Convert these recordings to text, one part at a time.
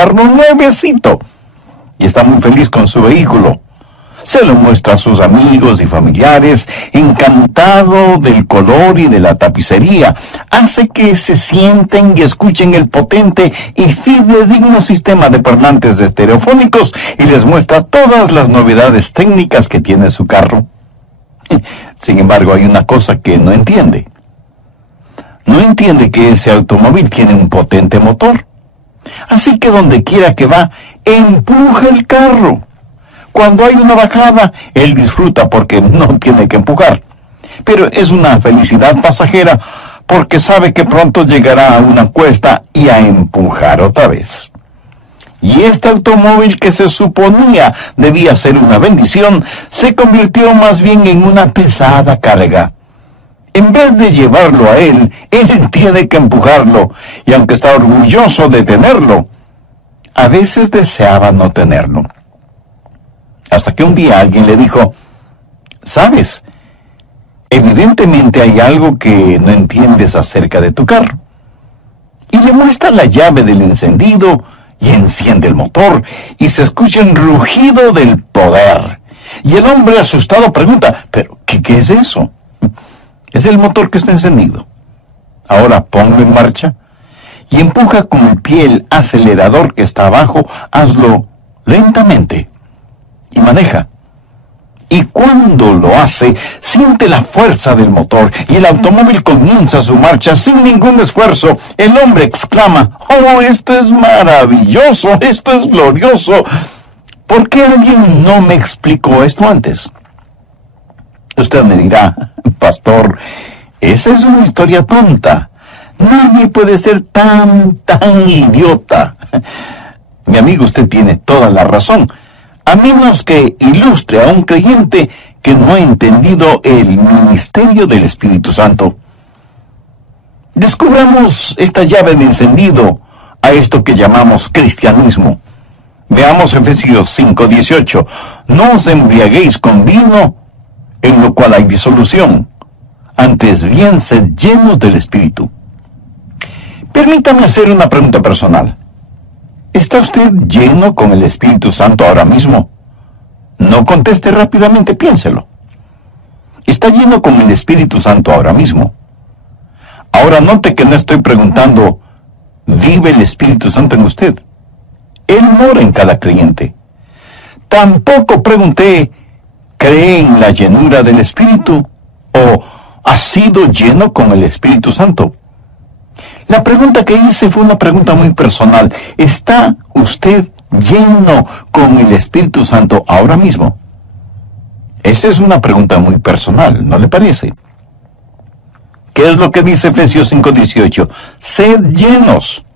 carro nuevecito y está muy feliz con su vehículo. Se lo muestra a sus amigos y familiares, encantado del color y de la tapicería. Hace que se sienten y escuchen el potente y fidedigno sistema de parlantes estereofónicos y les muestra todas las novedades técnicas que tiene su carro. Sin embargo, hay una cosa que no entiende. No entiende que ese automóvil tiene un potente motor. Así que donde quiera que va, empuja el carro. Cuando hay una bajada, él disfruta porque no tiene que empujar. Pero es una felicidad pasajera porque sabe que pronto llegará a una cuesta y a empujar otra vez. Y este automóvil que se suponía debía ser una bendición, se convirtió más bien en una pesada carga. En vez de llevarlo a él tiene que empujarlo, y aunque está orgulloso de tenerlo, a veces deseaba no tenerlo. Hasta que un día alguien le dijo, ¿sabes? Evidentemente hay algo que no entiendes acerca de tu carro. Y le muestra la llave del encendido y enciende el motor y se escucha un rugido del poder. Y el hombre asustado pregunta, ¿pero qué es eso? Es el motor que está encendido. Ahora ponlo en marcha y empuja con el pie el acelerador que está abajo. Hazlo lentamente y maneja. Y cuando lo hace, siente la fuerza del motor y el automóvil comienza su marcha sin ningún esfuerzo. El hombre exclama, ¡oh, esto es maravilloso! ¡Esto es glorioso! ¿Por qué alguien no me explicó esto antes? Usted me dirá, pastor, esa es una historia tonta. Nadie puede ser tan idiota. Mi amigo, usted tiene toda la razón. A menos que ilustre a un creyente que no ha entendido el ministerio del Espíritu Santo. Descubramos esta llave de encendido a esto que llamamos cristianismo. Veamos Efesios 5:18. No os embriaguéis con vino, en lo cual hay disolución. Antes bien, sed llenos del Espíritu. Permítame hacer una pregunta personal. ¿Está usted lleno con el Espíritu Santo ahora mismo? No conteste rápidamente, piénselo. ¿Está lleno con el Espíritu Santo ahora mismo? Ahora note que no estoy preguntando, ¿vive el Espíritu Santo en usted? Él mora en cada creyente. Tampoco pregunté, ¿cree en la llenura del Espíritu? ¿O ha sido lleno con el Espíritu Santo? La pregunta que hice fue una pregunta muy personal. ¿Está usted lleno con el Espíritu Santo ahora mismo? Esa es una pregunta muy personal, ¿no le parece? ¿Qué es lo que dice Efesios 5:18? Sed llenos.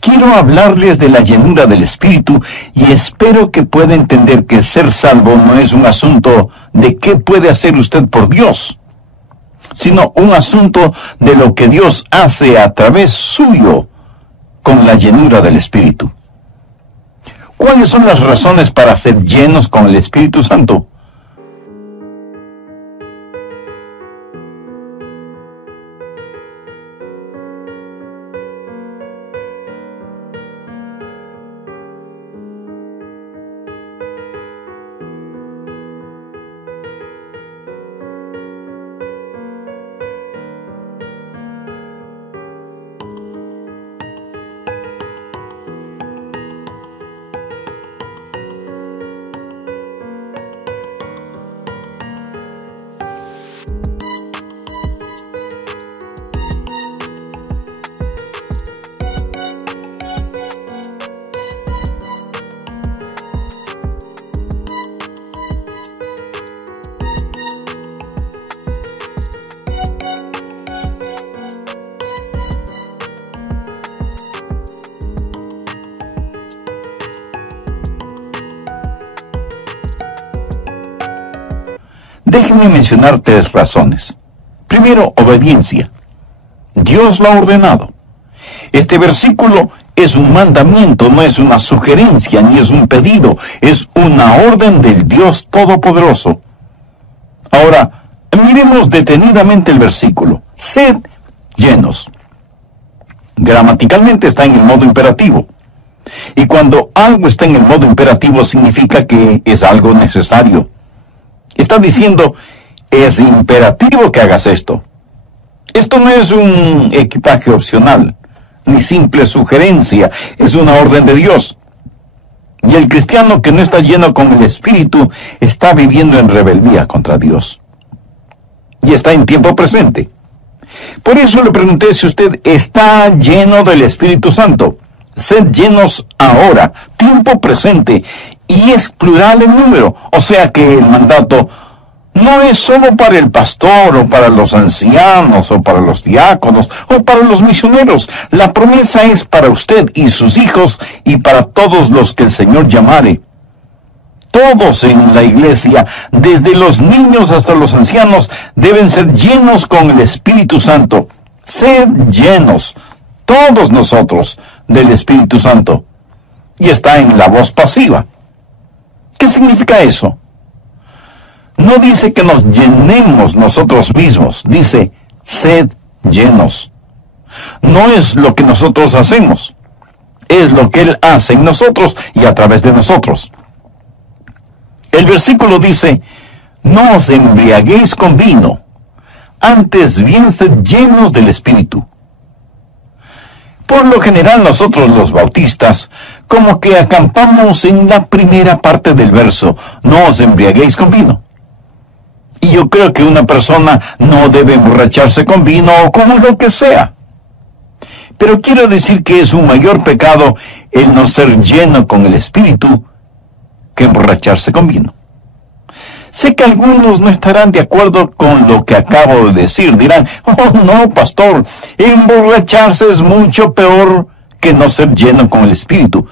Quiero hablarles de la llenura del Espíritu y espero que pueda entender que ser salvo no es un asunto de qué puede hacer usted por Dios, sino un asunto de lo que Dios hace a través suyo con la llenura del Espíritu. ¿Cuáles son las razones para ser llenos con el Espíritu Santo? Déjenme mencionar 3 razones. Primero, obediencia. Dios lo ha ordenado. Este versículo es un mandamiento, no es una sugerencia, ni es un pedido, es una orden del Dios Todopoderoso. Ahora, miremos detenidamente el versículo. Sed llenos. Gramaticalmente está en el modo imperativo. Y cuando algo está en el modo imperativo, significa que es algo necesario. Está diciendo, es imperativo que hagas esto. Esto no es un equipaje opcional, ni simple sugerencia, es una orden de Dios. Y el cristiano que no está lleno con el Espíritu está viviendo en rebeldía contra Dios. Y está en tiempo presente. Por eso le pregunté si usted está lleno del Espíritu Santo. Sed llenos ahora, tiempo presente, y es plural el número. O sea que el mandato no es solo para el pastor, o para los ancianos, o para los diáconos, o para los misioneros. La promesa es para usted y sus hijos, y para todos los que el Señor llamare. Todos en la iglesia, desde los niños hasta los ancianos, deben ser llenos con el Espíritu Santo. Sed llenos, todos nosotros, del Espíritu Santo. Y está en la voz pasiva. ¿Qué significa eso? No dice que nos llenemos nosotros mismos, dice, sed llenos. No es lo que nosotros hacemos, es lo que Él hace en nosotros y a través de nosotros. El versículo dice, no os embriaguéis con vino, antes bien sed llenos del Espíritu. Por lo general nosotros los bautistas, como que acampamos en la primera parte del verso, no os embriaguéis con vino. Y yo creo que una persona no debe emborracharse con vino o con lo que sea. Pero quiero decir que es un mayor pecado el no ser lleno con el Espíritu que emborracharse con vino. Sé que algunos no estarán de acuerdo con lo que acabo de decir. Dirán, oh no, pastor, emborracharse es mucho peor que no ser lleno con el Espíritu.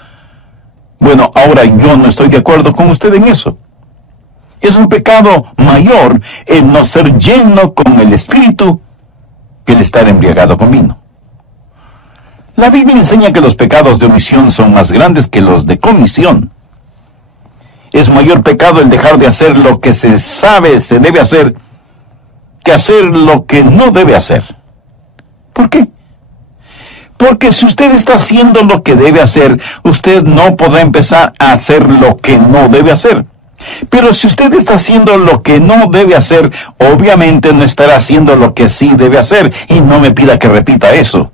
Bueno, ahora yo no estoy de acuerdo con usted en eso. Es un pecado mayor el no ser lleno con el Espíritu que el estar embriagado con vino. La Biblia enseña que los pecados de omisión son más grandes que los de comisión. Es mayor pecado el dejar de hacer lo que se sabe se debe hacer que hacer lo que no debe hacer. ¿Por qué? Porque si usted está haciendo lo que debe hacer, usted no podrá empezar a hacer lo que no debe hacer. Pero si usted está haciendo lo que no debe hacer, obviamente no estará haciendo lo que sí debe hacer. Y no me pida que repita eso.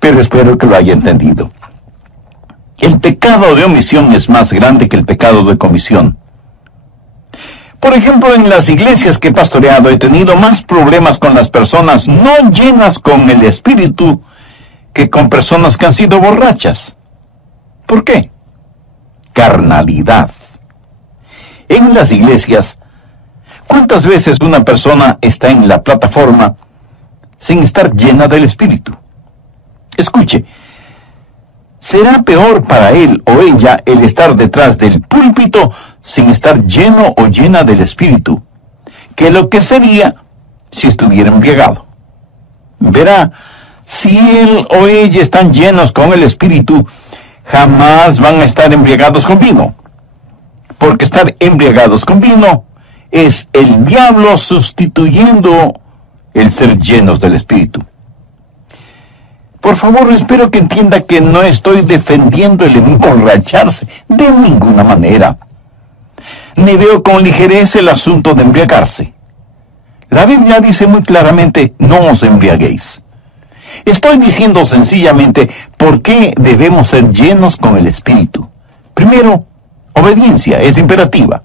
Pero espero que lo haya entendido. El pecado de omisión es más grande que el pecado de comisión. Por ejemplo, en las iglesias que he pastoreado he tenido más problemas con las personas no llenas con el Espíritu que con personas que han sido borrachas. ¿Por qué? Carnalidad. En las iglesias, ¿cuántas veces una persona está en la plataforma sin estar llena del Espíritu? Escuche, será peor para él o ella el estar detrás del púlpito sin estar lleno o llena del Espíritu, que lo que sería si estuviera embriagado. Verá, si él o ella están llenos con el Espíritu, jamás van a estar embriagados con vino. Porque estar embriagados con vino es el diablo sustituyendo el ser llenos del Espíritu. Por favor, espero que entienda que no estoy defendiendo el emborracharse de ninguna manera. Ni veo con ligereza el asunto de embriagarse. La Biblia dice muy claramente, no os embriaguéis. Estoy diciendo sencillamente por qué debemos ser llenos con el Espíritu. Primero, obediencia, es imperativa.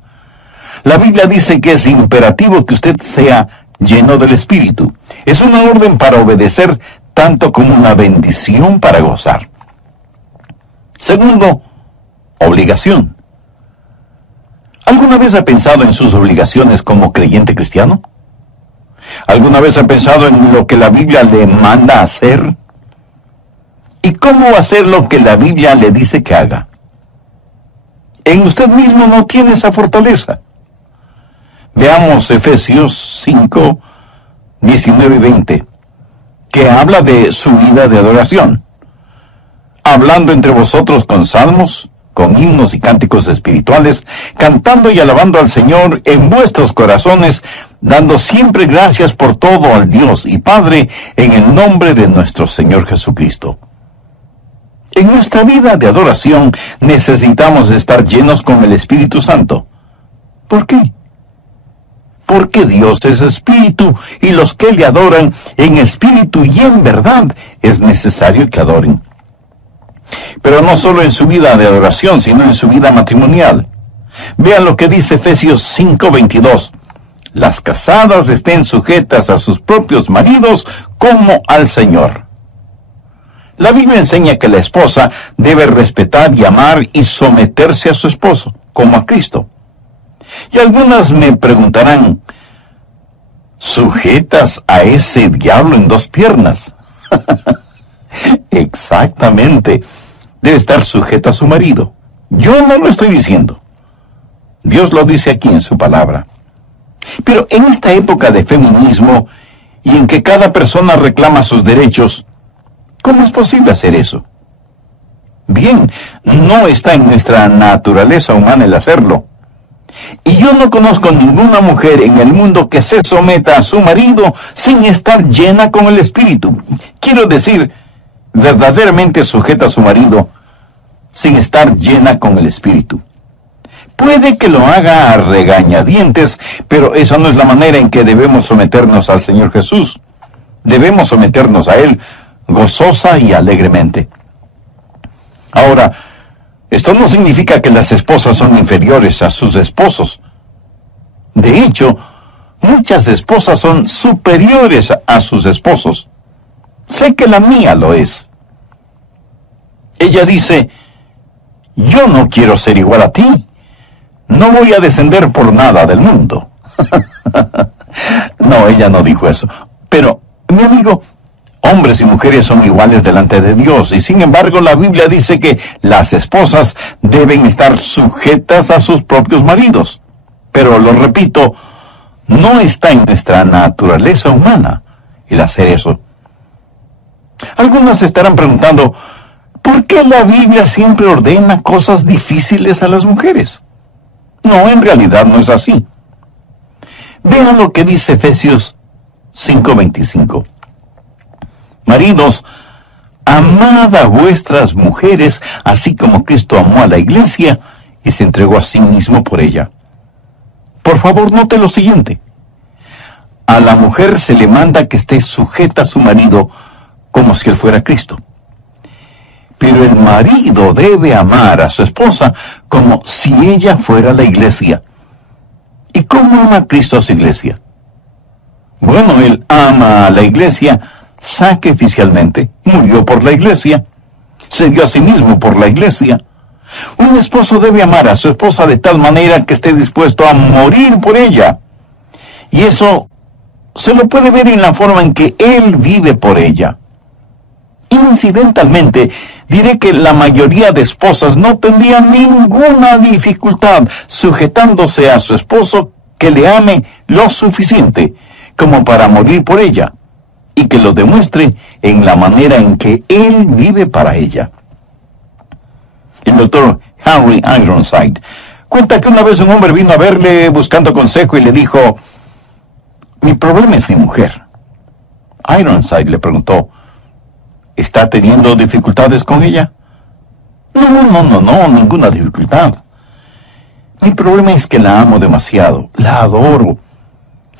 La Biblia dice que es imperativo que usted sea lleno del Espíritu. Es una orden para obedecer, tanto como una bendición para gozar. Segundo, obligación. ¿Alguna vez ha pensado en sus obligaciones como creyente cristiano? ¿Alguna vez ha pensado en lo que la Biblia le manda hacer? ¿Y cómo hacer lo que la Biblia le dice que haga? En usted mismo no tiene esa fortaleza. Veamos Efesios 5, 19 y 20. Que habla de su vida de adoración, hablando entre vosotros con salmos, con himnos y cánticos espirituales, cantando y alabando al Señor en vuestros corazones, dando siempre gracias por todo al Dios y Padre, en el nombre de nuestro Señor Jesucristo. En nuestra vida de adoración necesitamos estar llenos con el Espíritu Santo. ¿Por qué? Porque Dios es espíritu y los que le adoran en espíritu y en verdad es necesario que adoren. Pero no solo en su vida de adoración, sino en su vida matrimonial. Vean lo que dice Efesios 5:22. Las casadas estén sujetas a sus propios maridos como al Señor. La Biblia enseña que la esposa debe respetar y amar y someterse a su esposo, como a Cristo. Y algunas me preguntarán, ¿sujetas a ese diablo en dos piernas? Exactamente. Debe estar sujeta a su marido. Yo no lo estoy diciendo. Dios lo dice aquí en su palabra. Pero en esta época de feminismo y en que cada persona reclama sus derechos, ¿cómo es posible hacer eso? Bien, no está en nuestra naturaleza humana el hacerlo. Y yo no conozco ninguna mujer en el mundo que se someta a su marido sin estar llena con el Espíritu. Quiero decir, verdaderamente sujeta a su marido sin estar llena con el Espíritu. Puede que lo haga a regañadientes, pero esa no es la manera en que debemos someternos al Señor Jesús. Debemos someternos a Él gozosa y alegremente. Ahora, esto no significa que las esposas son inferiores a sus esposos. De hecho, muchas esposas son superiores a sus esposos. Sé que la mía lo es. Ella dice, yo no quiero ser igual a ti. No voy a descender por nada del mundo. No, ella no dijo eso. Pero, mi amigo, hombres y mujeres son iguales delante de Dios, y sin embargo la Biblia dice que las esposas deben estar sujetas a sus propios maridos. Pero, lo repito, no está en nuestra naturaleza humana el hacer eso. Algunos estarán preguntando, ¿por qué la Biblia siempre ordena cosas difíciles a las mujeres? No, en realidad no es así. Vean lo que dice Efesios 5:25. Maridos, amad a vuestras mujeres, así como Cristo amó a la iglesia y se entregó a sí mismo por ella. Por favor, note lo siguiente. A la mujer se le manda que esté sujeta a su marido como si él fuera Cristo. Pero el marido debe amar a su esposa como si ella fuera la iglesia. ¿Y cómo ama Cristo a su iglesia? Bueno, Él ama a la iglesia sacrificialmente, murió por la iglesia, se dio a sí mismo por la iglesia. Un esposo debe amar a su esposa de tal manera que esté dispuesto a morir por ella. Y eso se lo puede ver en la forma en que él vive por ella. Incidentalmente, diré que la mayoría de esposas no tendrían ninguna dificultad sujetándose a su esposo que le ame lo suficiente como para morir por ella, y que lo demuestre en la manera en que él vive para ella. El doctor Henry Ironside cuenta que una vez un hombre vino a verle buscando consejo y le dijo, mi problema es mi mujer. Ironside le preguntó, ¿está teniendo dificultades con ella? No, ninguna dificultad. Mi problema es que la amo demasiado, la adoro.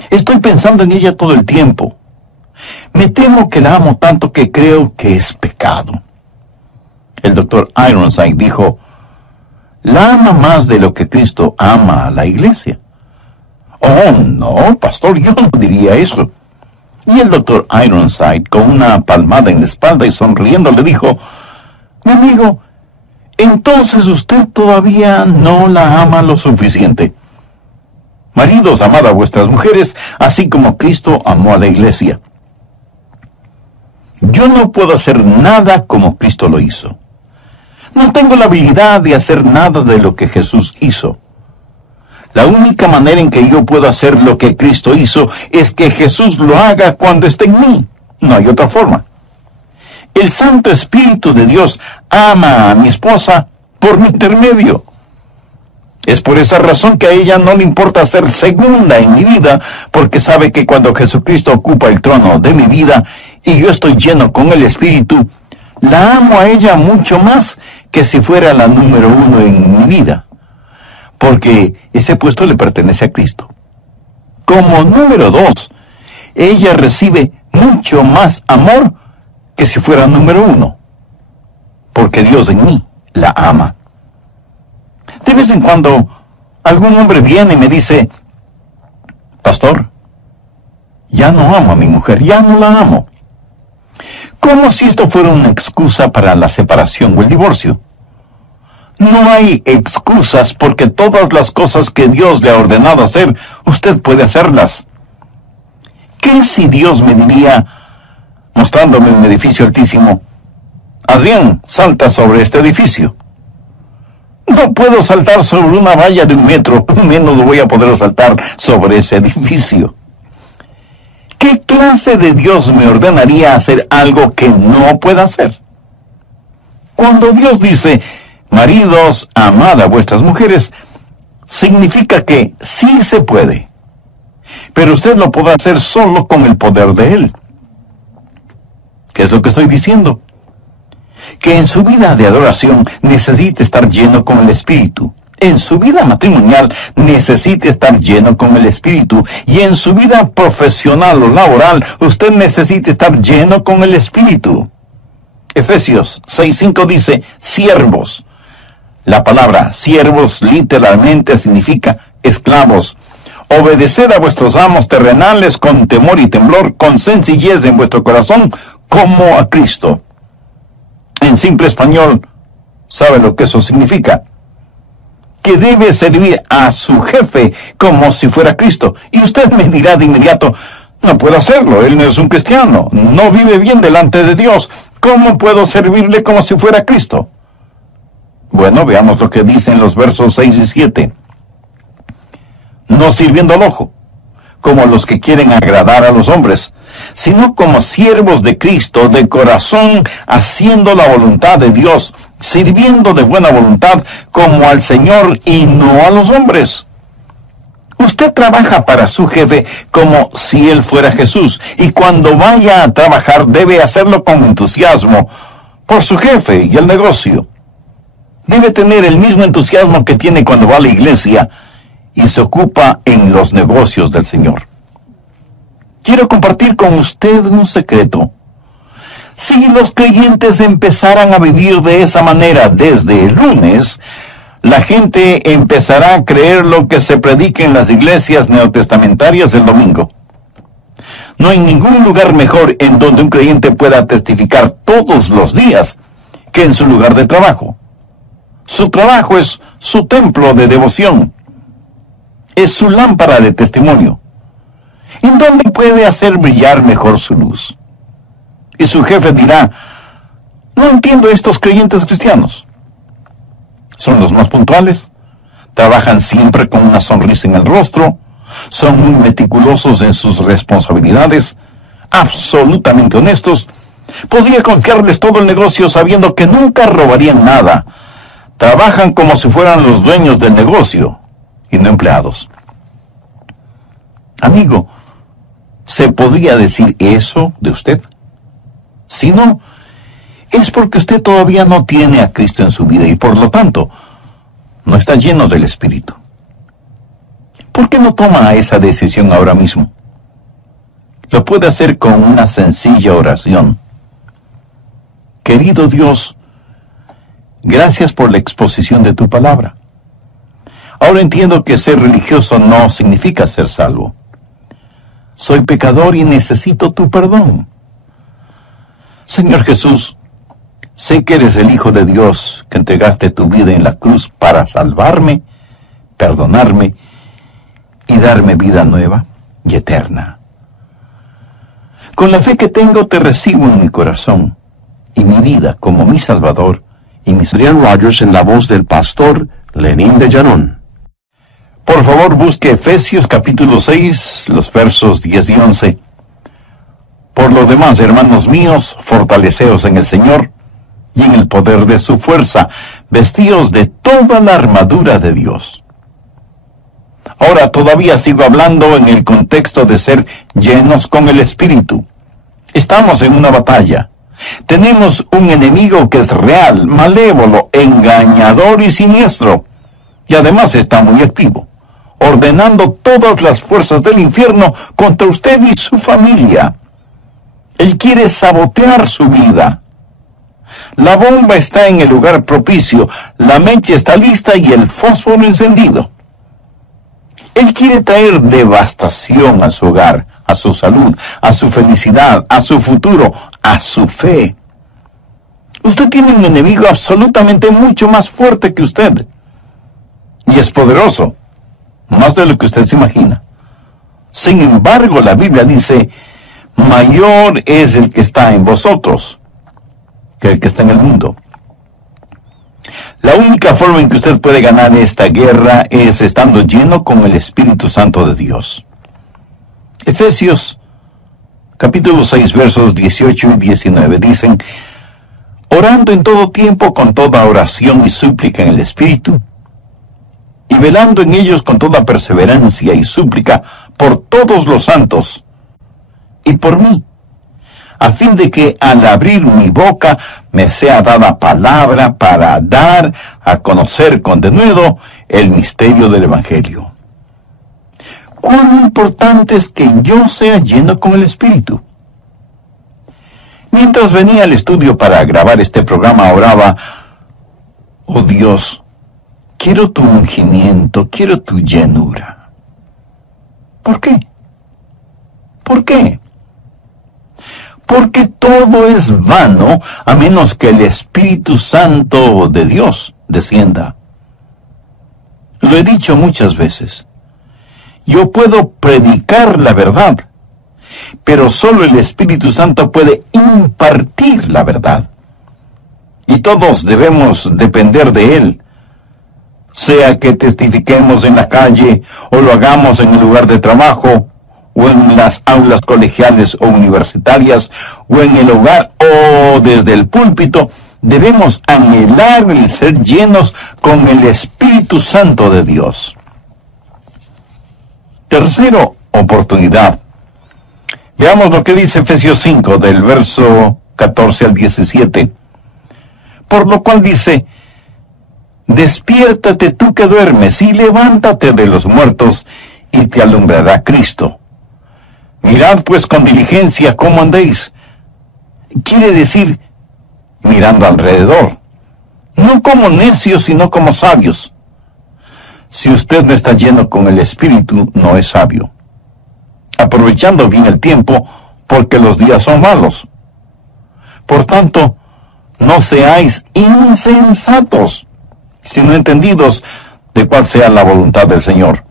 Estoy pensando en ella todo el tiempo. Me temo que la amo tanto que creo que es pecado. El doctor Ironside dijo, la ama más de lo que Cristo ama a la iglesia. Oh, no, pastor, yo no diría eso. Y el doctor Ironside, con una palmada en la espalda y sonriendo, le dijo, mi amigo, entonces usted todavía no la ama lo suficiente. Maridos, amad a vuestras mujeres, así como Cristo amó a la iglesia. Yo no puedo hacer nada como Cristo lo hizo. No tengo la habilidad de hacer nada de lo que Jesús hizo. La única manera en que yo puedo hacer lo que Cristo hizo es que Jesús lo haga cuando esté en mí. No hay otra forma. El Santo Espíritu de Dios ama a mi esposa por mi intermedio. Es por esa razón que a ella no le importa ser segunda en mi vida, porque sabe que cuando Jesucristo ocupa el trono de mi vida y yo estoy lleno con el Espíritu, La amo a ella mucho más que si fuera la número 1 en mi vida, porque ese puesto le pertenece a Cristo. Como número 2, ella recibe mucho más amor que si fuera número 1, porque Dios en mí la ama. De vez en cuando, algún hombre viene y me dice: pastor, ya no amo a mi mujer, ya no la amo. Como si esto fuera una excusa para la separación o el divorcio. No hay excusas, porque todas las cosas que Dios le ha ordenado hacer, usted puede hacerlas. ¿Qué si Dios me diría, mostrándome un edificio altísimo: Adrián, salta sobre este edificio? No puedo saltar sobre una valla de 1 metro, menos voy a poder saltar sobre ese edificio. ¿Qué clase de Dios me ordenaría hacer algo que no pueda hacer? Cuando Dios dice: maridos, amad a vuestras mujeres, significa que sí se puede, pero usted lo podrá hacer solo con el poder de Él. ¿Qué es lo que estoy diciendo? Que en su vida de adoración necesite estar lleno con el Espíritu. En su vida matrimonial necesita estar lleno con el Espíritu. Y en su vida profesional o laboral, usted necesita estar lleno con el Espíritu. Efesios 6:5 dice: siervos. La palabra siervos literalmente significa esclavos. Obedeced a vuestros amos terrenales con temor y temblor, con sencillez en vuestro corazón, como a Cristo. En simple español, ¿sabe lo que eso significa? Que debe servir a su jefe como si fuera Cristo. Y usted me dirá de inmediato: no puedo hacerlo, él no es un cristiano, no vive bien delante de Dios. ¿Cómo puedo servirle como si fuera Cristo? Bueno, veamos lo que dicen los versos 6 y 7. No sirviendo al ojo, como los que quieren agradar a los hombres, sino como siervos de Cristo, de corazón, haciendo la voluntad de Dios, sirviendo de buena voluntad como al Señor y no a los hombres. Usted trabaja para su jefe como si él fuera Jesús, y cuando vaya a trabajar debe hacerlo con entusiasmo por su jefe y el negocio. Debe tener el mismo entusiasmo que tiene cuando va a la iglesia y se ocupa en los negocios del Señor. Quiero compartir con usted un secreto. Si los creyentes empezaran a vivir de esa manera desde el lunes, la gente empezará a creer lo que se predica en las iglesias neotestamentarias el domingo. No hay ningún lugar mejor en donde un creyente pueda testificar todos los días que en su lugar de trabajo. Su trabajo es su templo de devoción. Es su lámpara de testimonio. ¿En dónde puede hacer brillar mejor su luz? Y su jefe dirá: no entiendo a estos creyentes cristianos. Son los más puntuales, trabajan siempre con una sonrisa en el rostro, son muy meticulosos en sus responsabilidades, absolutamente honestos. Podría confiarles todo el negocio sabiendo que nunca robarían nada. Trabajan como si fueran los dueños del negocio y no empleados. Amigo, ¿se podría decir eso de usted? Si no, es porque usted todavía no tiene a Cristo en su vida y por lo tanto no está lleno del Espíritu. ¿Por qué no toma esa decisión ahora mismo? Lo puede hacer con una sencilla oración. Querido Dios, gracias por la exposición de tu palabra. Ahora entiendo que ser religioso no significa ser salvo. Soy pecador y necesito tu perdón. Señor Jesús, sé que eres el Hijo de Dios, que entregaste tu vida en la cruz para salvarme, perdonarme y darme vida nueva y eterna. Con la fe que tengo te recibo en mi corazón y mi vida como mi Salvador y mi Adrián Rogers en la voz del pastor Lenín de Llanón. Por favor, busque Efesios capítulo 6, los versos 10 y 11. Por lo demás, hermanos míos, fortaleceos en el Señor y en el poder de su fuerza, vestíos de toda la armadura de Dios. Ahora todavía sigo hablando en el contexto de ser llenos con el Espíritu. Estamos en una batalla. Tenemos un enemigo que es real, malévolo, engañador y siniestro. Y además está muy activo, ordenando todas las fuerzas del infierno contra usted y su familia. Él quiere sabotear su vida. La bomba está en el lugar propicio, la mecha está lista y el fósforo encendido. Él quiere traer devastación a su hogar, a su salud, a su felicidad, a su futuro, a su fe. Usted tiene un enemigo absolutamente mucho más fuerte que usted. Y es poderoso, más de lo que usted se imagina. Sin embargo, la Biblia dice, mayor es el que está en vosotros que el que está en el mundo. La única forma en que usted puede ganar esta guerra es estando lleno con el Espíritu Santo de Dios. Efesios capítulo 6 versos 18 y 19 dicen, orando en todo tiempo con toda oración y súplica en el Espíritu, y velando en ellos con toda perseverancia y súplica por todos los santos, y por mí, a fin de que al abrir mi boca me sea dada palabra para dar a conocer con denuedo el misterio del Evangelio. ¿Cuán importante es que yo sea lleno con el Espíritu? Mientras venía al estudio para grabar este programa, oraba, oh Dios, quiero tu ungimiento, quiero tu llenura. ¿Por qué? ¿Por qué? Porque todo es vano a menos que el Espíritu Santo de Dios descienda. Lo he dicho muchas veces. Yo puedo predicar la verdad, pero solo el Espíritu Santo puede impartir la verdad. Y todos debemos depender de Él. Sea que testifiquemos en la calle, o lo hagamos en el lugar de trabajo, o en las aulas colegiales o universitarias, o en el hogar, o desde el púlpito, debemos anhelar el ser llenos con el Espíritu Santo de Dios. Tercero, oportunidad. Veamos lo que dice Efesios 5, del verso 14 al 17. Por lo cual dice, despiértate tú que duermes, y levántate de los muertos, y te alumbrará Cristo. Mirad pues con diligencia cómo andéis. Quiere decir, mirando alrededor. No como necios, sino como sabios. Si usted no está lleno con el Espíritu, no es sabio. Aprovechando bien el tiempo, porque los días son malos. Por tanto, no seáis insensatos, sino entendidos de cuál sea la voluntad del Señor.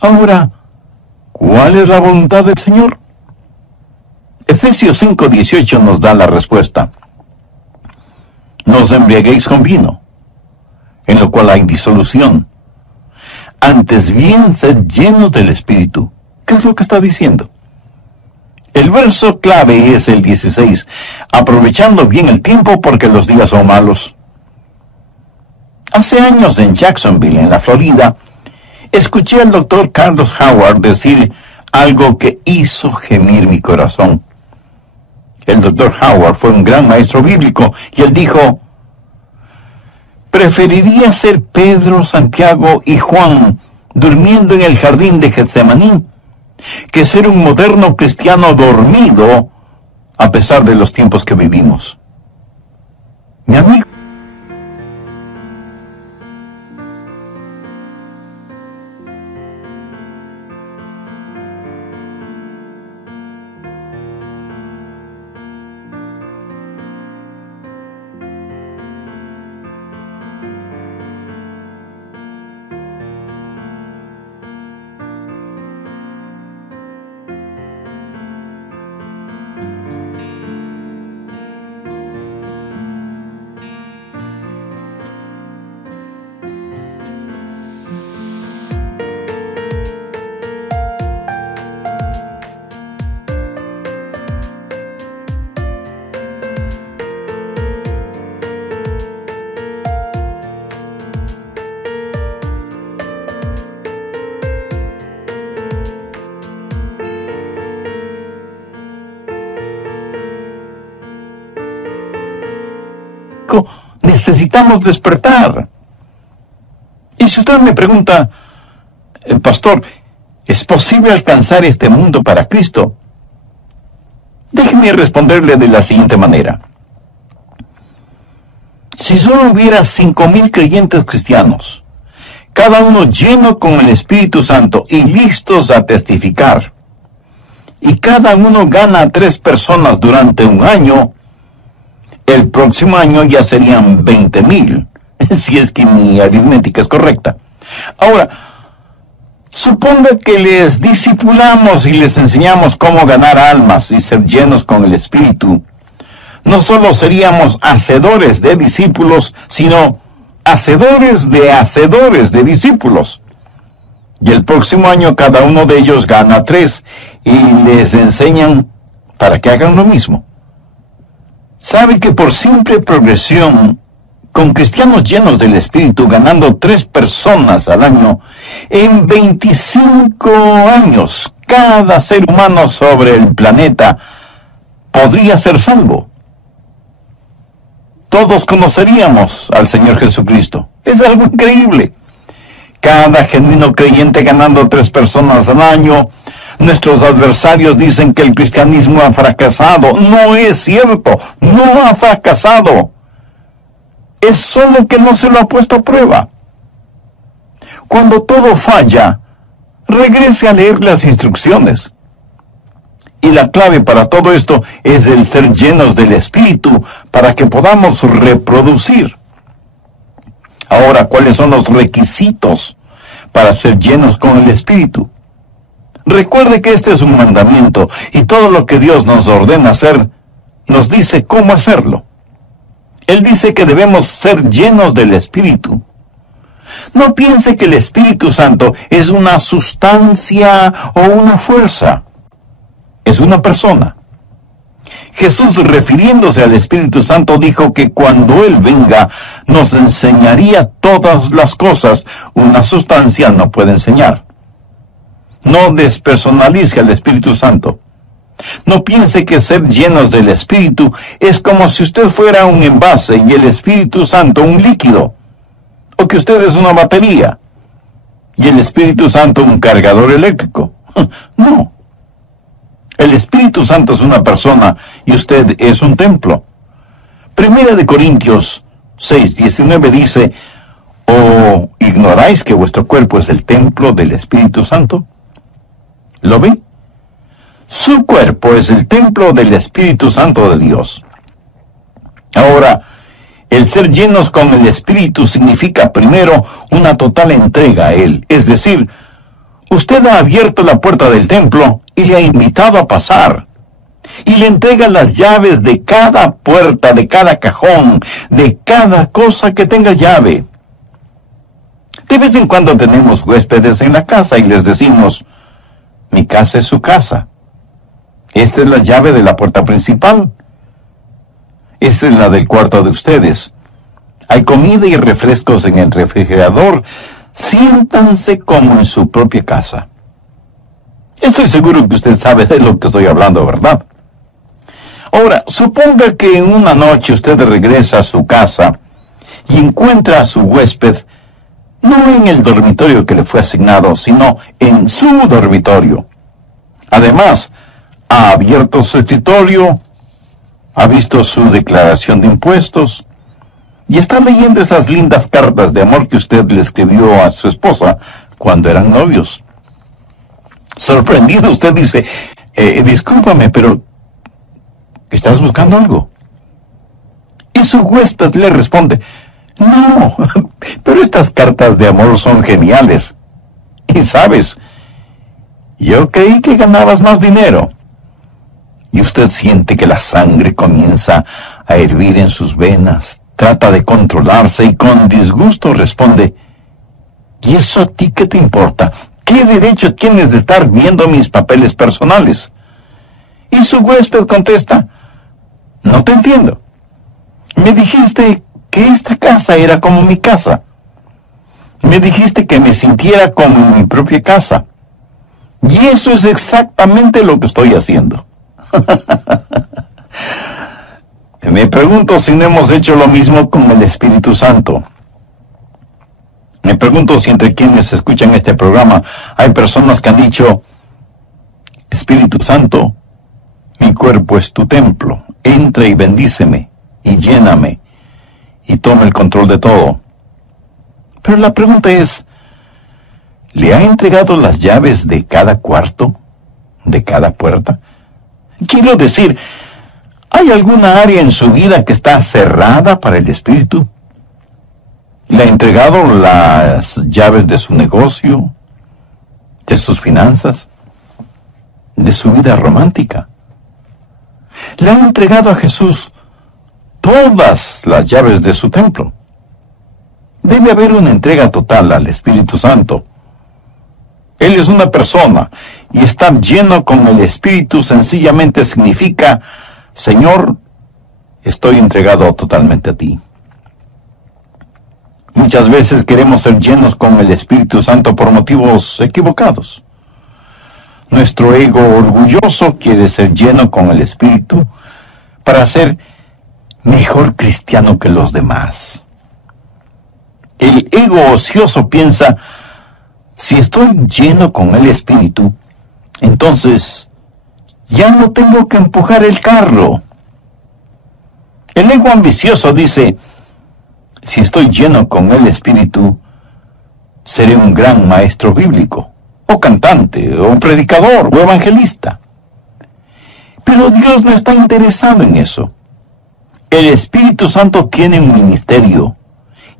Ahora, ¿cuál es la voluntad del Señor? Efesios 5:18 nos da la respuesta. No os embriaguéis con vino, en lo cual hay disolución. Antes bien, sed llenos del Espíritu. ¿Qué es lo que está diciendo? El verso clave es el 16. Aprovechando bien el tiempo porque los días son malos. Hace años en Jacksonville, en la Florida, escuché al doctor Carlos Howard decir algo que hizo gemir mi corazón. El doctor Howard fue un gran maestro bíblico y él dijo, preferiría ser Pedro, Santiago y Juan durmiendo en el jardín de Getsemaní que ser un moderno cristiano dormido a pesar de los tiempos que vivimos. Mi amigo. único, necesitamos despertar. Y si usted me pregunta, pastor, ¿es posible alcanzar este mundo para Cristo? Déjeme responderle de la siguiente manera. Si solo hubiera 5,000 creyentes cristianos, cada uno lleno con el Espíritu Santo y listos a testificar, y cada uno gana a 3 personas durante un año, el próximo año ya serían 20,000, si es que mi aritmética es correcta. Ahora, suponga que les discipulamos y les enseñamos cómo ganar almas y ser llenos con el Espíritu. No solo seríamos hacedores de discípulos, sino hacedores de discípulos. Y el próximo año cada uno de ellos gana 3 y les enseñan para que hagan lo mismo. ¿Sabe que por simple progresión, con cristianos llenos del Espíritu ganando 3 personas al año, en 25 años cada ser humano sobre el planeta podría ser salvo? Todos conoceríamos al Señor Jesucristo. Es algo increíble. Cada genuino creyente ganando 3 personas al año. Nuestros adversarios dicen que el cristianismo ha fracasado. No es cierto, no ha fracasado. Es solo que no se lo ha puesto a prueba. Cuando todo falla, regrese a leer las instrucciones. Y la clave para todo esto es el ser llenos del Espíritu para que podamos reproducir. Ahora, ¿cuáles son los requisitos para ser llenos con el Espíritu? Recuerde que este es un mandamiento y todo lo que Dios nos ordena hacer, nos dice cómo hacerlo. Él dice que debemos ser llenos del Espíritu. No piense que el Espíritu Santo es una sustancia o una fuerza. Es una persona. Jesús, refiriéndose al Espíritu Santo, dijo que cuando Él venga, nos enseñaría todas las cosas. Una sustancia no puede enseñar. No despersonalice al Espíritu Santo. No piense que ser llenos del Espíritu es como si usted fuera un envase y el Espíritu Santo un líquido, o que usted es una batería y el Espíritu Santo un cargador eléctrico. No. El Espíritu Santo es una persona y usted es un templo. Primera de Corintios 6:19 dice, ¿o ignoráis que vuestro cuerpo es el templo del Espíritu Santo? ¿Lo ve? Su cuerpo es el templo del Espíritu Santo de Dios. Ahora, el ser llenos con el Espíritu significa primero una total entrega a Él. Es decir, usted ha abierto la puerta del templo y le ha invitado a pasar. Y le entrega las llaves de cada puerta, de cada cajón, de cada cosa que tenga llave. De vez en cuando tenemos huéspedes en la casa y les decimos, mi casa es su casa. Esta es la llave de la puerta principal. Esta es la del cuarto de ustedes. Hay comida y refrescos en el refrigerador. Siéntanse como en su propia casa. Estoy seguro que usted sabe de lo que estoy hablando, ¿verdad? Ahora, suponga que en una noche usted regresa a su casa y encuentra a su huésped no en el dormitorio que le fue asignado, sino en su dormitorio. Además, ha abierto su escritorio, ha visto su declaración de impuestos y está leyendo esas lindas cartas de amor que usted le escribió a su esposa cuando eran novios. Sorprendido, usted dice, discúlpame, pero ¿estás buscando algo? Y su huésped le responde, no, pero estas cartas de amor son geniales. Y sabes, yo creí que ganabas más dinero. Y usted siente que la sangre comienza a hervir en sus venas, trata de controlarse y con disgusto responde, ¿y eso a ti qué te importa? ¿Qué derecho tienes de estar viendo mis papeles personales? Y su huésped contesta, no te entiendo. Me dijiste que esta casa era como mi casa. Me dijiste que me sintiera como en mi propia casa. Y eso es exactamente lo que estoy haciendo. Me pregunto si no hemos hecho lo mismo con el Espíritu Santo. Me pregunto si entre quienes escuchan este programa hay personas que han dicho: Espíritu Santo, mi cuerpo es tu templo, entra y bendíceme, y lléname, y toma el control de todo. Pero la pregunta es, ¿le ha entregado las llaves de cada cuarto, de cada puerta? Quiero decir, ¿hay alguna área en su vida que está cerrada para el Espíritu? ¿Le ha entregado las llaves de su negocio, de sus finanzas, de su vida romántica? ¿Le ha entregado a Jesús todas las llaves de su templo? Debe haber una entrega total al Espíritu Santo. Él es una persona, y estar lleno con el Espíritu sencillamente significa: Señor, estoy entregado totalmente a ti. Muchas veces queremos ser llenos con el Espíritu Santo por motivos equivocados. Nuestro ego orgulloso quiere ser lleno con el Espíritu para ser mejor cristiano que los demás. El ego ocioso piensa: si estoy lleno con el Espíritu, entonces ya no tengo que empujar el carro. El ego ambicioso dice: si estoy lleno con el Espíritu, seré un gran maestro bíblico, o cantante, o predicador, o evangelista. Pero Dios no está interesado en eso. El Espíritu Santo tiene un ministerio,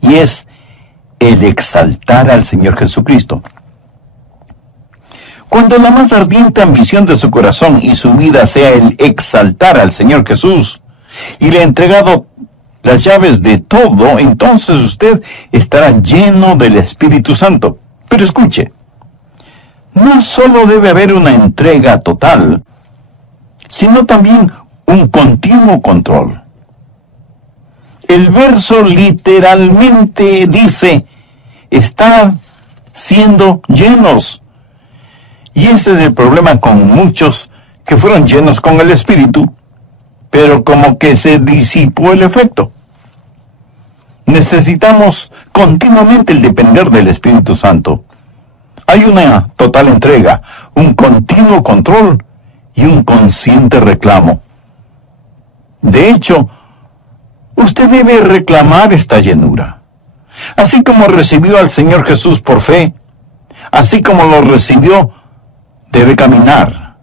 y es el exaltar al Señor Jesucristo. Cuando la más ardiente ambición de su corazón y su vida sea el exaltar al Señor Jesús, y le ha entregado las llaves de todo, entonces usted estará lleno del Espíritu Santo. Pero escuche, no solo debe haber una entrega total, sino también un continuo control. El verso literalmente dice: estar siendo llenos. Y ese es el problema con muchos que fueron llenos con el Espíritu, pero como que se disipó el efecto. Necesitamos continuamente el depender del Espíritu Santo. Hay una total entrega, un continuo control y un consciente reclamo. De hecho, usted debe reclamar esta llenura. Así como recibió al Señor Jesús por fe, así como lo recibió, debe caminar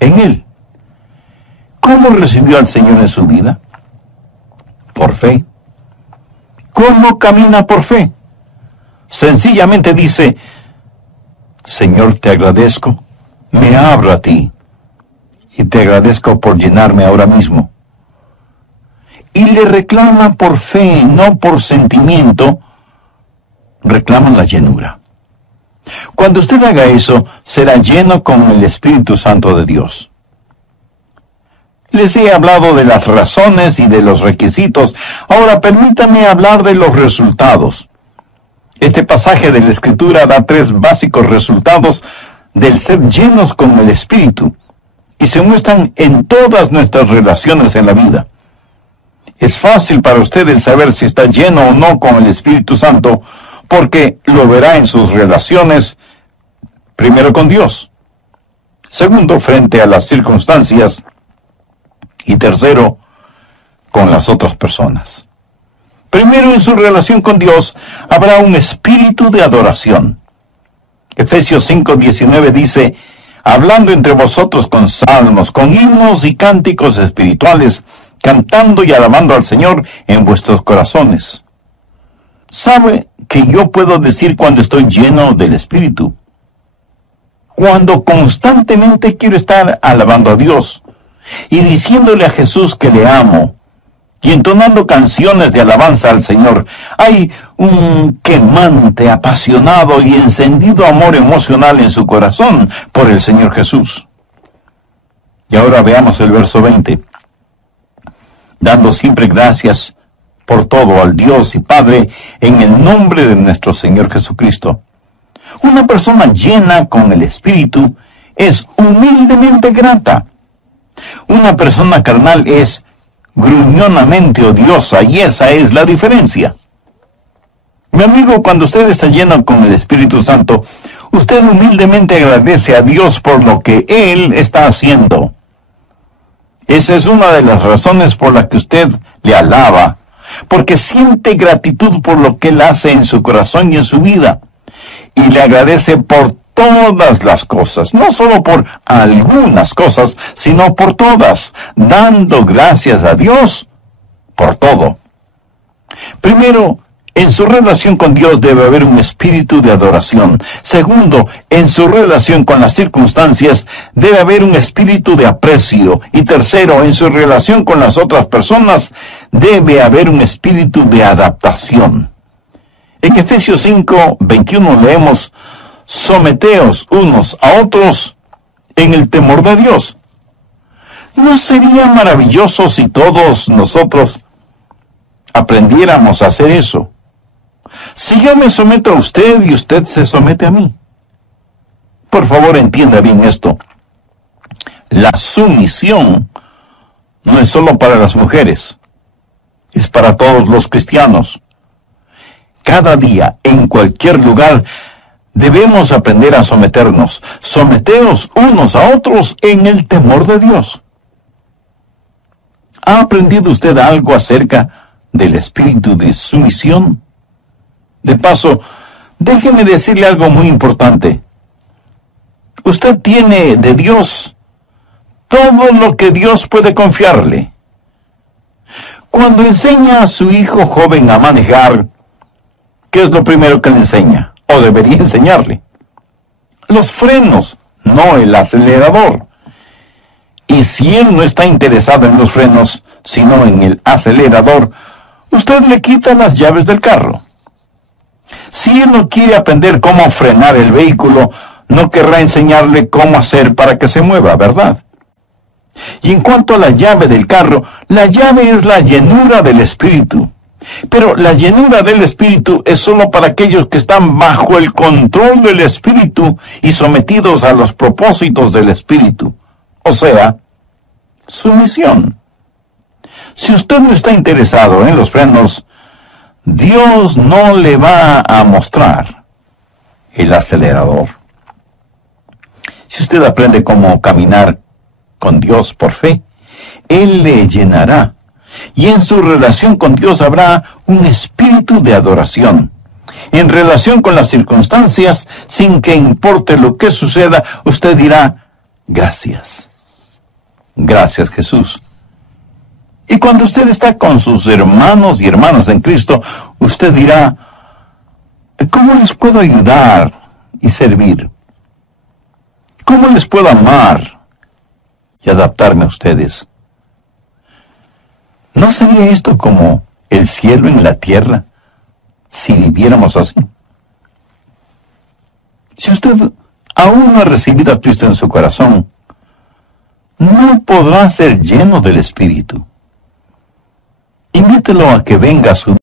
en Él. ¿Cómo recibió al Señor en su vida? Por fe. ¿Cómo camina por fe? Sencillamente dice: Señor, te agradezco, me abro a ti, y te agradezco por llenarme ahora mismo. Y le reclama por fe, no por sentimiento, reclama la llenura. Cuando usted haga eso, será lleno con el Espíritu Santo de Dios. Les he hablado de las razones y de los requisitos. Ahora permítanme hablar de los resultados. Este pasaje de la Escritura da 3 básicos resultados del ser llenos con el Espíritu, y se muestran en todas nuestras relaciones en la vida. Es fácil para usted el saber si está lleno o no con el Espíritu Santo, porque lo verá en sus relaciones, primero con Dios, segundo frente a las circunstancias, y tercero con las otras personas. Primero, en su relación con Dios, habrá un espíritu de adoración. Efesios 5:19 dice: hablando entre vosotros con salmos, con himnos y cánticos espirituales, cantando y alabando al Señor en vuestros corazones. ¿Sabe que yo puedo decir cuando estoy lleno del Espíritu? Cuando constantemente quiero estar alabando a Dios y diciéndole a Jesús que le amo, y entonando canciones de alabanza al Señor. Hay un quemante, apasionado y encendido amor emocional en su corazón por el Señor Jesús. Y ahora veamos el verso 20. Dando siempre gracias por todo al Dios y Padre en el nombre de nuestro Señor Jesucristo. Una persona llena con el Espíritu es humildemente grata. Una persona carnal es gruñonamente odiosa, y esa es la diferencia. Mi amigo, cuando usted está lleno con el Espíritu Santo, usted humildemente agradece a Dios por lo que Él está haciendo. Esa es una de las razones por la que usted le alaba, porque siente gratitud por lo que Él hace en su corazón y en su vida, y le agradece por todas las cosas, no solo por algunas cosas, sino por todas, dando gracias a Dios por todo. Primero, en su relación con Dios debe haber un espíritu de adoración. Segundo, en su relación con las circunstancias debe haber un espíritu de aprecio. Y tercero, en su relación con las otras personas debe haber un espíritu de adaptación. En Efesios 5:21 leemos: someteos unos a otros en el temor de Dios. ¿No sería maravilloso si todos nosotros aprendiéramos a hacer eso? Si yo me someto a usted y usted se somete a mí. Por favor, entienda bien esto. La sumisión no es solo para las mujeres, es para todos los cristianos. Cada día, en cualquier lugar, debemos aprender a someternos. Someteos unos a otros en el temor de Dios. ¿Ha aprendido usted algo acerca del espíritu de sumisión? De paso, déjeme decirle algo muy importante. Usted tiene de Dios todo lo que Dios puede confiarle. Cuando enseña a su hijo joven a manejar, ¿qué es lo primero que le enseña? O debería enseñarle. Los frenos, no el acelerador. Y si él no está interesado en los frenos, sino en el acelerador, usted le quita las llaves del carro. Si él no quiere aprender cómo frenar el vehículo, no querrá enseñarle cómo hacer para que se mueva, ¿verdad? Y en cuanto a la llave del carro, la llave es la llenura del Espíritu. Pero la llenura del Espíritu es solo para aquellos que están bajo el control del Espíritu y sometidos a los propósitos del Espíritu. O sea, sumisión. Si usted no está interesado en los frenos, Dios no le va a mostrar el acelerador. Si usted aprende cómo caminar con Dios por fe, Él le llenará. Y en su relación con Dios habrá un espíritu de adoración. En relación con las circunstancias, sin que importe lo que suceda, usted dirá: gracias. Gracias, Jesús. Y cuando usted está con sus hermanos y hermanas en Cristo, usted dirá: ¿cómo les puedo ayudar y servir? ¿Cómo les puedo amar y adaptarme a ustedes? ¿No sería esto como el cielo en la tierra si viviéramos así? Si usted aún no ha recibido a Cristo en su corazón, no podrá ser lleno del Espíritu. Invítelo a que venga a su